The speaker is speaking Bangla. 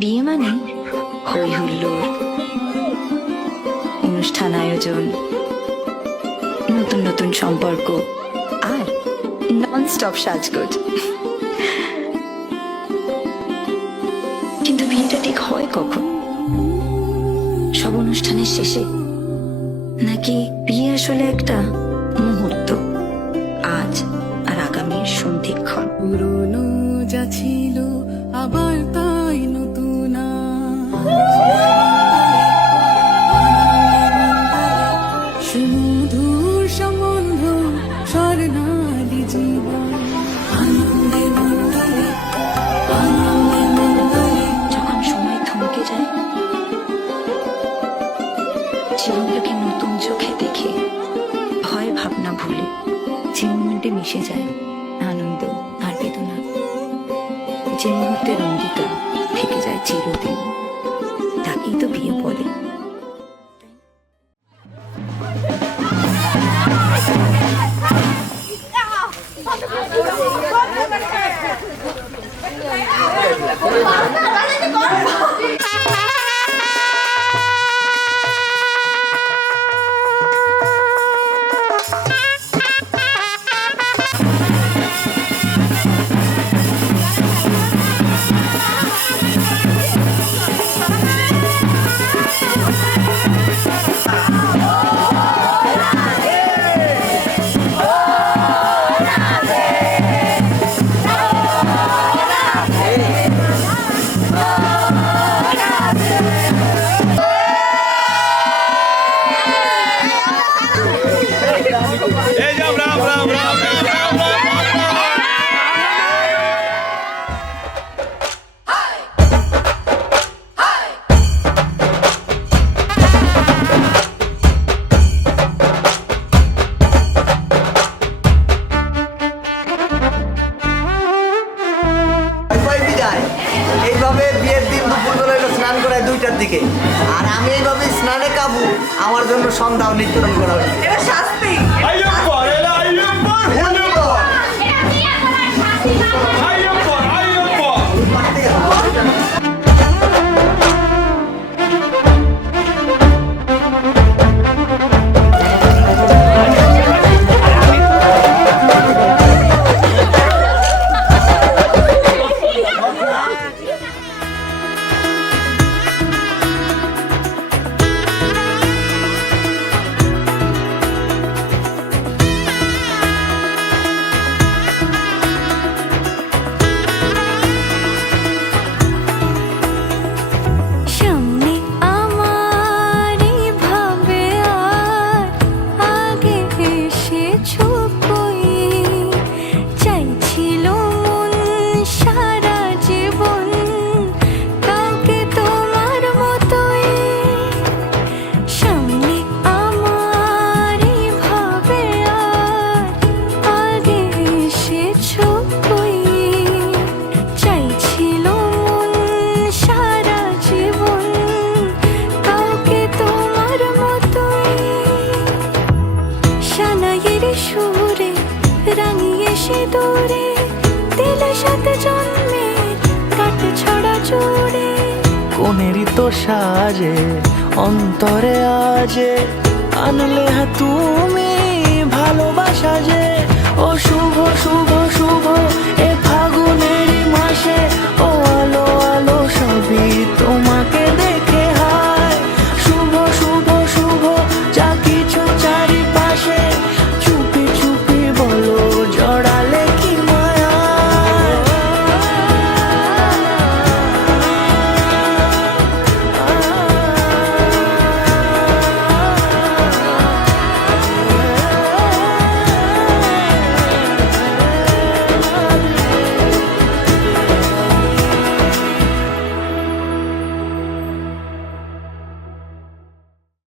বিয়ে মানে হই হুল্লোড়, অনুষ্ঠান আয়োজন, নতুন নতুন সম্পর্ক আর নন স্টপ সাজগোজ। কিন্তু বিয়েটা ঠিক হয় কখন? সব অনুষ্ঠানের শেষে, নাকি বিয়ে আসলে একটা মুহূর্ত, আজ আর আগামীর সন্ধিক্ষণ? পুরনো যা ছিল আবার তাই নতুন সুমধুর সম্বন্ধ স্বর্ণালী জীবন আনন্দে মঙ্গলে আনন্দে মঙ্গলে। যখন সময় থমকে যায়, জীবনটাকে নতুন চোখে দেখে, ভয় ভাবনা ভুলে যে মুহূর্তে মিশে যায় আনন্দ আর বেদনা, যে মুহূর্তের অঙ্গীকার থেকে যায় চিরদিন, তাকেই তো বিয়ে বলে। এইভাবে বিয়ের দিন দুপুরবেলা এটা স্নান করায় 2টার দিকে, আর আমি এইভাবে স্নানে কাবু আমার জন্য সন্ধ্যা নির্ধারণ করা হয়েছে। এটা শাস্তি। কোনেরই তো সাজে অন্তরে আজে আনলে হ্যাঁ তুমি ভালোবাসা যে। ও শুভ শুভ শুভ এ ফাগুনেরই মাসে, ও